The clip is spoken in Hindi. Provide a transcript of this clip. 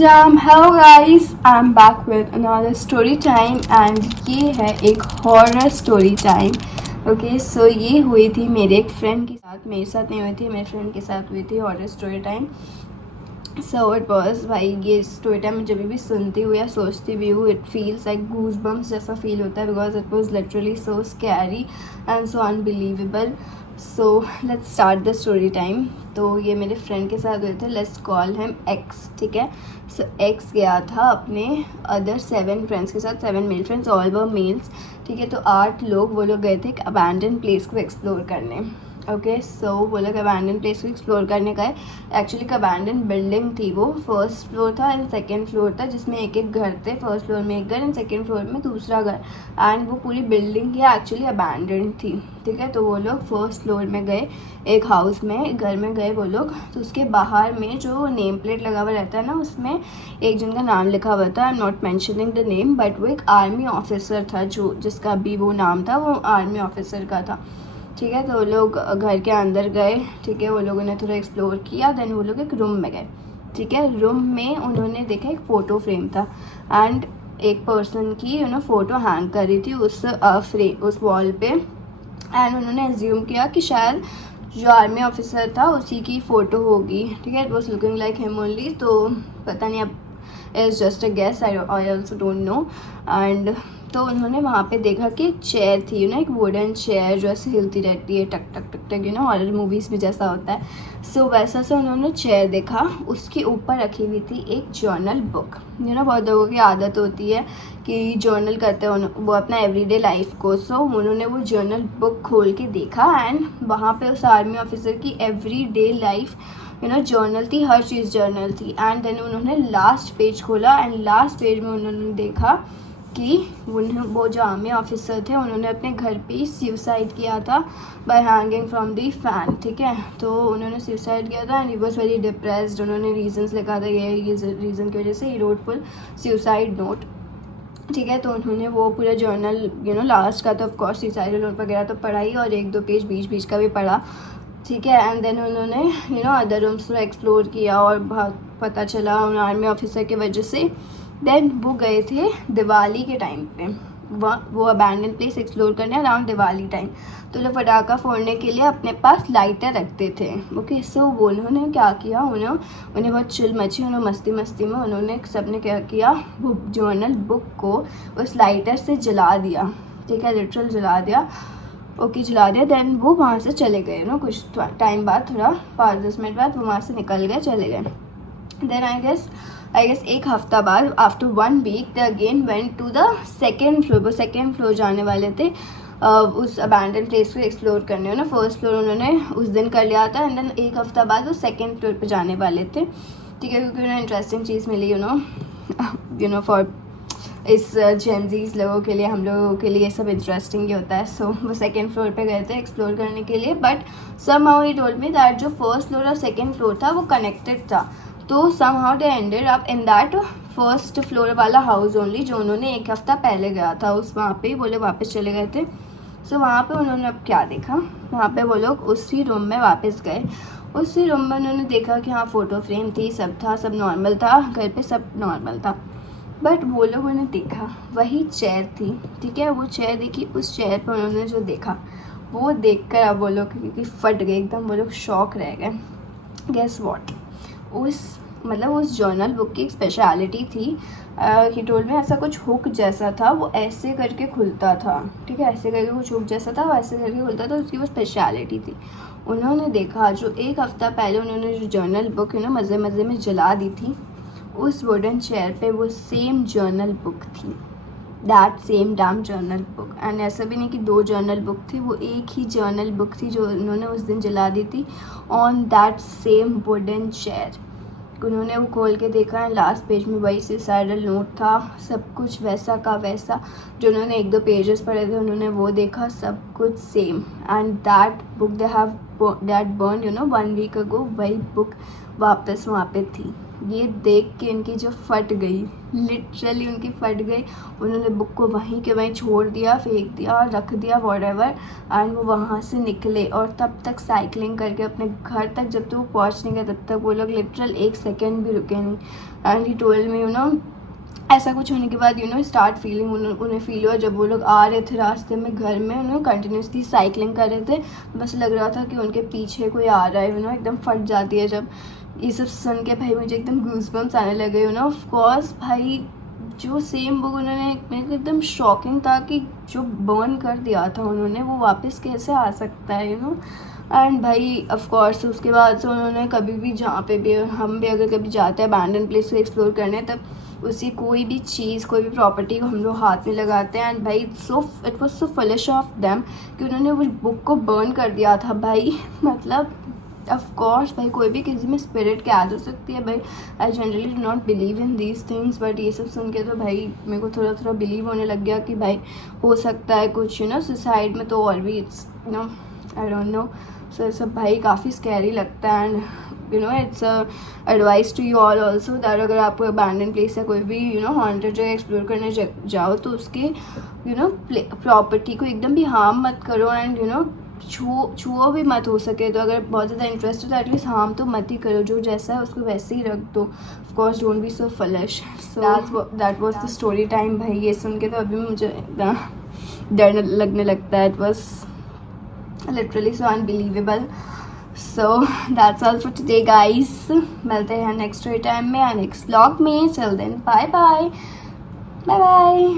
Jam. Hello guys, I am back with another story time and ये है एक हॉरर स्टोरी टाइम। ओके, सो ये हुई थी मेरे एक फ्रेंड के साथ, मेरे साथ नहीं हुई थी, मेरे फ्रेंड के साथ हुई थी horror story time. So it was भाई, ये स्टोरी टाइम मैं जब भी सुनती हूँ या सोचती भी हूँ, it feels like goose bumps जैसा फील होता है, because it was literally so scary and so unbelievable. So let's start the story time. तो ये मेरे फ्रेंड के साथ हुए थे, लेट्स कॉल हिम एक्स, ठीक है। सो एक्स गया था अपने अदर 7 फ्रेंड्स के साथ, 7 male friends, all were males, ठीक है। तो 8 लोग वो लोग गए थे एक अबैंडन प्लेस को एक्सप्लोर करने। ओके, सो वो लोग अबैंडन प्लेस को एक्सप्लोर करने का है। एक्चुअली एक अबैंडन बिल्डिंग थी, वो फर्स्ट फ्लोर था एंड सेकंड फ्लोर था, जिसमें एक एक घर थे। फर्स्ट फ्लोर में एक घर एंड सेकंड फ्लोर में दूसरा घर, एंड वो पूरी बिल्डिंग ही एक्चुअली अबैंडन थी, ठीक है। तो वो लोग फर्स्ट फ्लोर में गए, एक हाउस में, घर में गए वो लोग। तो उसके बाहर में जो नेम प्लेट लगा हुआ रहता है ना, उसमें एक जन का नाम लिखा हुआ था। I am not mentioning the name, but वो एक आर्मी ऑफिसर था, जो जिसका भी वो नाम था, वो आर्मी ऑफिसर का था, ठीक है। तो वो लोग घर के अंदर गए, ठीक है। वो लोगों ने थोड़ा एक्सप्लोर किया, देन वो लोग एक रूम में गए, ठीक है। रूम में उन्होंने देखा एक फ़ोटो फ्रेम था एंड एक पर्सन की फ़ोटो हैंग कर रही थी उस वॉल पे, एंड उन्होंने एज्यूम किया कि शायद जो आर्मी ऑफिसर था उसी की फ़ोटो होगी, ठीक है। It was looking like him only. तो पता नहीं, अब is just a guess, I also don't know. And तो उन्होंने वहाँ पे देखा कि एक चेयर थी, एक वुडन चेयर जो ऐसे हिलती रहती है, टक टक टक टक, हॉरर मूवीज़ में जैसा होता है। सो वैसा से उन्होंने चेयर देखा, उसके ऊपर रखी हुई थी एक जर्नल बुक। बहुत लोगों की आदत होती है कि जर्नल करते हैं वो अपना एवरीडे लाइफ को। सो उन्होंने वो जर्नल बुक खोल के देखा एंड वहाँ पे उस आर्मी ऑफिसर की एवरीडे लाइफ जर्नल थी, हर चीज़ जर्नल थी। एंड देन उन्होंने लास्ट पेज खोला एंड लास्ट पेज में उन्होंने देखा कि वो जो आर्मी ऑफिसर थे, उन्होंने अपने घर पे ही सुसाइड किया था bye hanging from the fan, ठीक है। तो उन्होंने सुसाइड किया था and he was very depressed. उन्होंने रीजंस लिखा था, ये रीज़न की वजह से he wrote full suicide note, ठीक है। तो उन्होंने वो पूरा जर्नल लास्ट का तो ऑफकोर्स सुसाइड नोट वगैरह तो पढ़ा ही, और 1-2 पेज बीच बीच का भी पढ़ा, ठीक है। एंड देन उन्होंने अदर रूम्स को एक्सप्लोर किया और बहुत पता चला उन आर्मी ऑफिसर की वजह से। देन वो गए थे दिवाली के टाइम पे वो अबैंडन प्लेस एक्सप्लोर करने अराउंड दिवाली टाइम। तो लोग पटाखा फोड़ने के लिए अपने पास लाइटर रखते थे। ओके, सो वो उन्होंने क्या किया, उन्हें बहुत चिल मची, उन्होंने मस्ती मस्ती में उन्होंने सबने क्या किया, वो जर्नल बुक को उस लाइटर से जला दिया, ठीक है, लिटरल जला दिया। ओके, जला दिया। देन वो वहाँ से चले गए कुछ टाइम बाद, थोड़ा 5-10 मिनट बाद वो वहाँ से निकल गए, चले गए। देन आई गेस एक हफ्ता बाद, after 1 week, they again went to the second floor. वो सेकेंड फ्लोर जाने वाले थे उस अबैंडन प्लेस को एक्सप्लोर करने। फर्स्ट फ्लोर उन्होंने उस दिन कर लिया था एंड देन एक हफ्ता बाद वो सेकेंड फ्लोर पे जाने वाले थे, ठीक है, क्योंकि उन्हें इंटरेस्टिंग चीज़ मिली फॉर इस जेंजीज लोगों के लिए, हम लोगों के लिए सब इंटरेस्टिंग ही होता है। सो वो सेकेंड फ्लोर पे गए थे एक्सप्लोर करने के लिए, but somehow he told me that जो फर्स्ट फ्लोर और सेकेंड फ्लोर था वो कनेक्टेड था। तो somehow they ended up in that first floor वाला हाउस ओनली, जो उन्होंने एक हफ्ता पहले गया था, उस वहाँ पे वो लोग वापस चले गए थे। सो वहाँ पे उन्होंने अब क्या देखा, वहाँ पे वो लोग उसी रूम में वापस गए। उसी रूम में उन्होंने देखा कि हाँ, फ़ोटो फ्रेम थी, सब था, सब नॉर्मल था, घर पे सब नॉर्मल था। बट वो लोगों ने देखा वही चेयर थी, ठीक है। वो चेयर देखी, उस चेयर पर उन्होंने जो देखा वो देखकर अब वो लोग क्योंकि फट गए एकदम, वो लोग शॉक रह गए। गेस व्हाट, उस जर्नल बुक की एक स्पेशलिटी थी। ही टोल्ड में ऐसा कुछ हुक जैसा था, वो ऐसे करके खुलता था, ठीक है, ऐसे करके कुछ हुक जैसा था, वो ऐसे करके खुलता था, उसकी वो स्पेशलिटी थी। उन्होंने देखा जो एक हफ्ता पहले उन्होंने जो जर्नल बुक मज़े मज़े में जला दी थी, उस वुडन चेयर पे वो सेम जर्नल बुक थी, that same dam journal book. And ऐसा भी नहीं कि 2 जर्नल बुक थी, वो एक ही जर्नल बुक थी जो उन्होंने उस दिन जला दी थी, on that same wooden chair. उन्होंने वो खोल के देखा एंड लास्ट पेज में वही सुसाइडल नोट था, सब कुछ वैसा का वैसा, जो उन्होंने 1-2 पेजेस पढ़े थे उन्होंने वो देखा, सब कुछ same. And that book they have that burn 1 week ago, वही बुक वापस वहाँ पे थी। ये देख के उनकी जो फट गई, लिटरली उनकी फट गई। उन्होंने बुक को वहीं के वहीं छोड़ दिया, फेंक दिया, रख दिया, व्हाटएवर, एंड वो वहाँ से निकले। और तब तक साइकिलिंग करके अपने घर तक जब तक वो पहुँच नहीं गए तब तक वो लोग लिटरल 1 सेकेंड भी रुके नहीं। एंड ही टोल्ड मी ऐसा कुछ होने के बाद स्टार्ट फीलिंग उन्हें फील हुआ जब वो लोग आ रहे थे रास्ते में घर में, उन्होंने कंटिन्यूसली साइकिलिंग कर रहे थे, बस लग रहा था कि उनके पीछे कोई आ रहा है। एकदम फट जाती है जब ये सब सुन के। भाई मुझे एकदम गूज़बम्स आने लगे। ऑफ कोर्स भाई जो सेम बुक उन्होंने, मेरे को एकदम शॉकिंग था कि जो बर्न कर दिया था उन्होंने वो वापस कैसे आ सकता है एंड भाई ऑफ कोर्स उसके बाद से उन्होंने कभी भी, जहाँ पे भी हम भी अगर कभी जाते हैं अबैंडन प्लेस को एक्सप्लोर करने, तब उसी कोई भी चीज़, कोई भी प्रॉपर्टी को हम लोग हाथ में लगाते हैं। एंड भाई it was so foolish of them कि उन्होंने उस बुक को बर्न कर दिया था भाई। मतलब ऑफ कोर्स भाई कोई भी किसी में स्पिरिट कैद हो सकती है भाई। I generally do not believe in these things, but ये सब सुन के तो भाई मेरे को थोड़ा थोड़ा बिलीव होने लग गया कि भाई हो सकता है कुछ सुसाइड में तो और भी it's I don't know. So ये सब भाई काफ़ी स्कैरी लगता है। And it's advice to you all also that अगर आपको अबैंडन प्लेस या कोई भी हॉन्टेड जगह एक्सप्लोर करने जाओ तो उसके प्रॉपर्टी को एकदम भी हार्म मत करो। एंड छुओ भी मत, हो सके तो अगर बहुत ज़्यादा इंटरेस्ट है तो एटलीस्ट हार्म तो मत ही करो, जो जैसा है उसको वैसे ही रख दो। Of course don't be so foolish. So that was the story time. भाई ये सुन के तो अभी मुझे एकदम डर लगने लगता है। It was literally so unbelievable. So that's all for today guys. मिलते हैं नेक्स्ट स्टोरी टाइम में या नेक्स्ट व्लॉग में। चल then bye bye bye bye.